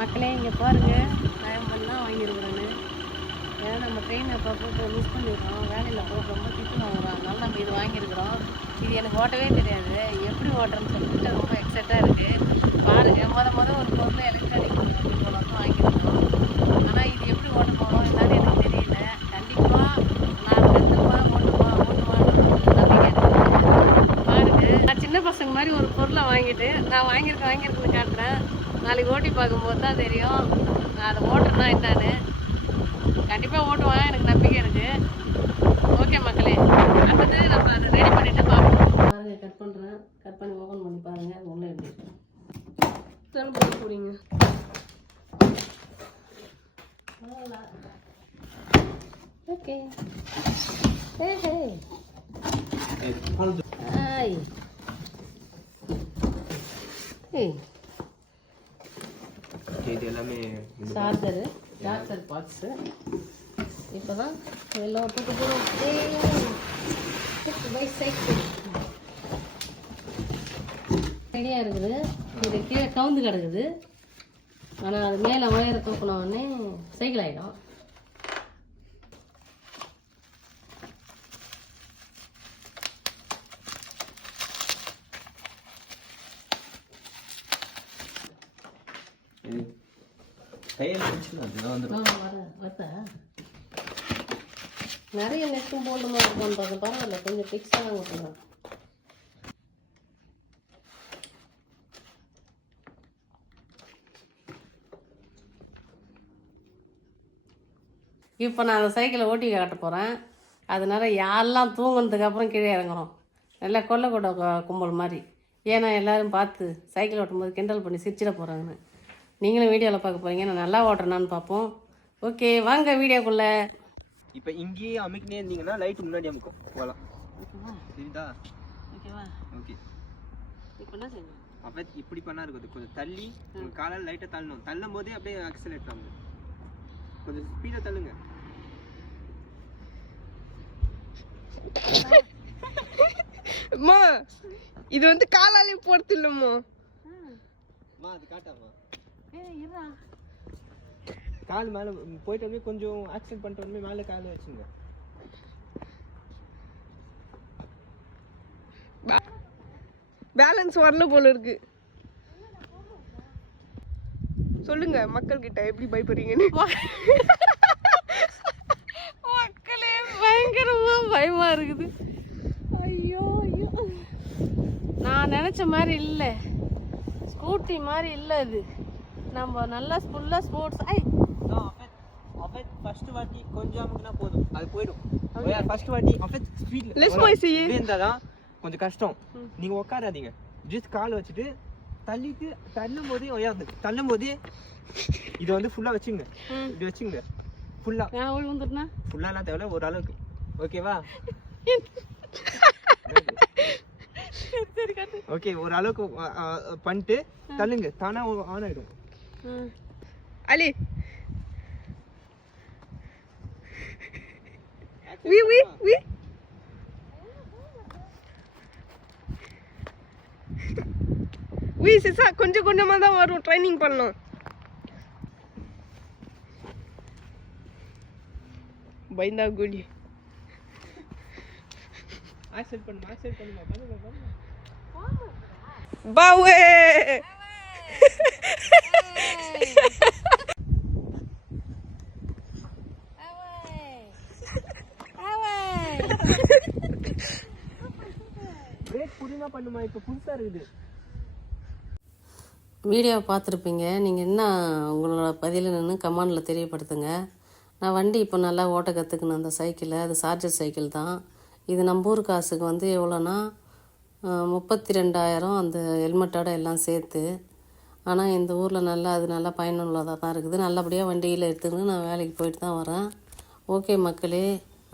மக்களே இங்கே பாருங்கள் டைம்லாம் வாங்கியிருக்கிறேன்னு. ஏன்னா நம்ம ட்ரெயின் அப்போ மிஸ் பண்ணிடுறோம், வேலையில் போய் ரொம்ப திட்டு வாங்குறோம். அதனால நம்ம இது வாங்கியிருக்கிறோம். இது எனக்கு ஓட்டவே தெரியாது, எப்படி ஓட்டுறேன்னு சொல்லிட்டு ரொம்ப எக்ஸைட்டாக இருக்குது. பாருங்கள், ஒரு பொருள் எலக்ட்ரானிக் பொருள் போல தான் வாங்கியிருக்கிறோம். ஆனால் இது எப்படி ஓட்ட போகிறோம் என்னன்னு எனக்கு தெரியல. கண்டிப்பாக நான் ஓட்டுமான்னு நம்பிக்கை பாருங்கள். நான் சின்ன பசங்க மாதிரி ஒரு பொருளை வாங்கிட்டு நான் வாங்கியிருக்கேன்னு காட்டுறேன். நாளைக்கு ஓட்டி பார்க்கும்போது தான் தெரியும் நான் அதை ஓட்டுறேன்னா என்னன்னு. கண்டிப்பாக ஓட்டுவாங்க, எனக்கு நம்பிக்கை இருக்குது. ஓகே மக்களே, அடுத்தது நம்ம அதை ரெடி பண்ணிவிட்டு பார்ப்போம். பாருங்கள், கட் பண்ணுறேன். கட் பண்ணி ஓப்பன் பண்ணி பாருங்கள். அது உள்ளே எப்படி போய் போடுங்க. ஓகே. இது எல்லாமே சார்ஜர் பாக்ஸு. இப்போ தான் எல்லாம் தூக்க போகிறோம். ரெடியாக இருக்குது. இது கீழே கவுந்து கிடக்குது. ஆனால் அது மேலே ஒயரை தூக்கினோடனே சைக்கிள் ஆகிடும். நிறைய நெட்டும் போடணுமா இருக்கும்ன்றது பரவாயில்ல, கொஞ்சம் ஃபிக்ஸாக தான் கொடுத்துருங்க. இப்போ நான் அந்த சைக்கிளை ஓட்டி காட்ட போகிறேன். அதனால யாரெல்லாம் தூங்குனதுக்கு அப்புறம் கீழே இறங்குறோம். நல்லா கொல்லைக்கூட கும்பல் மாதிரி. ஏன்னா எல்லோரும் பார்த்து சைக்கிள் ஓட்டும்போது கிண்டல் பண்ணி சிரிச்சிட போகிறாங்கன்னு. நீங்களும் வீடியோவில் பார்க்க போகிறீங்க, நான் நல்லா ஓட்டுறேனான்னு பார்ப்போம். ஓகே, வாங்க வீடியோக்குள்ளே. இப்போ இங்கேயே அமைக்கினே இருந்தீங்கன்னா லைட் முன்னாடி அமைக்கும் போகலாம். சரிதா? ஓகேவா? ஓகே. இப்போ என்ன செய்யணும்? அப்போ இப்படி பண்ணா இருக்குது. கொஞ்சம் தள்ளி உங்கள் காலால் லைட்டாக தள்ளணும். தள்ளும் போதே அப்படியே ஆக்சிலேட் ஆகுது. கொஞ்சம் ஸ்பீடாக தள்ளுங்க. அம்மா, இது வந்து காலாலே போறது இல்லம்மா. அது காட்டாமா? கால் மேலே போயிட்டு கொஞ்சம் ஆக்சிடென்ட் பண்ணிட்டு மேலே காலை வச்சுங்க. பேலன்ஸ் வரல போல இருக்கு. சொல்லுங்க மக்கள் கிட்ட எப்படி பயப்படுறீங்கன்னு. மக்களே பயங்கரமா பயமா இருக்குது. ஐயோ ஐயோ, நான் நினைச்ச மாதிரி இல்லை, ஸ்கூட்டி மாதிரி இல்லை. அது நம்ம நல்லா ஃபுல்லாக ஸ்போர்ட்ஸ். ஃபர்ஸ்ட் வாட்டி கொஞ்சம் அமுக்குனா போதும், அது போயிடும். ஃபர்ஸ்ட் வாட்டி ஸ்பீட்ல இருந்தாதான் கொஞ்சம் கஷ்டம். நீங்க உட்காராதீங்க, ஜஸ்ட் கால் வச்சுட்டு தள்ளிட்டு தள்ளும் போதே உயர்ந்து தள்ளும் போதே இது வந்து ஃபுல்லா வச்சுங்க. இப்படி வச்சுங்க ஃபுல்லா. ஃபுல்லாலாம் தேவையில்ல, ஒரு அளவுக்கு. ஓகேவா? ஓகே, ஒரு அளவுக்கு பண்ணிட்டு தள்ளுங்க, தானா ஆன் ஆயிடும். அலி வி வி வி வி சிசா கொஞ்சம் கொஞ்சமா தான் வரும், ட்ரைனிங் பண்ணணும். பயந்தா குடி ஆக்செப்ட் பண்ணுமா பாவே. பண்ணுமா? இப்போ புதுசாக இருக்குது. வீடியோவை பார்த்துருப்பீங்க. நீங்கள் என்ன உங்களோட பதில நின்று கமெண்டில் தெரியப்படுத்துங்க. நான் வண்டி இப்போ நல்லா ஓட்ட கற்றுக்கணும். அந்த சைக்கிளை, அது சார்ஜர் சைக்கிள் தான். இது நம்ம ஊர் காசுக்கு வந்து எவ்வளோனா 32,000 அந்த ஹெல்மெட்டோட எல்லாம் சேர்த்து. ஆனால் இந்த ஊரில் அது நல்லா பயனுள்ளதாக தான் இருக்குது. நல்லபடியாக வண்டியில் எடுத்துக்கின்னு நான் வேலைக்கு போயிட்டு தான் வரேன். ஓகே மக்களே,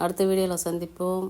அடுத்த வீடியோவில் சந்திப்போம்.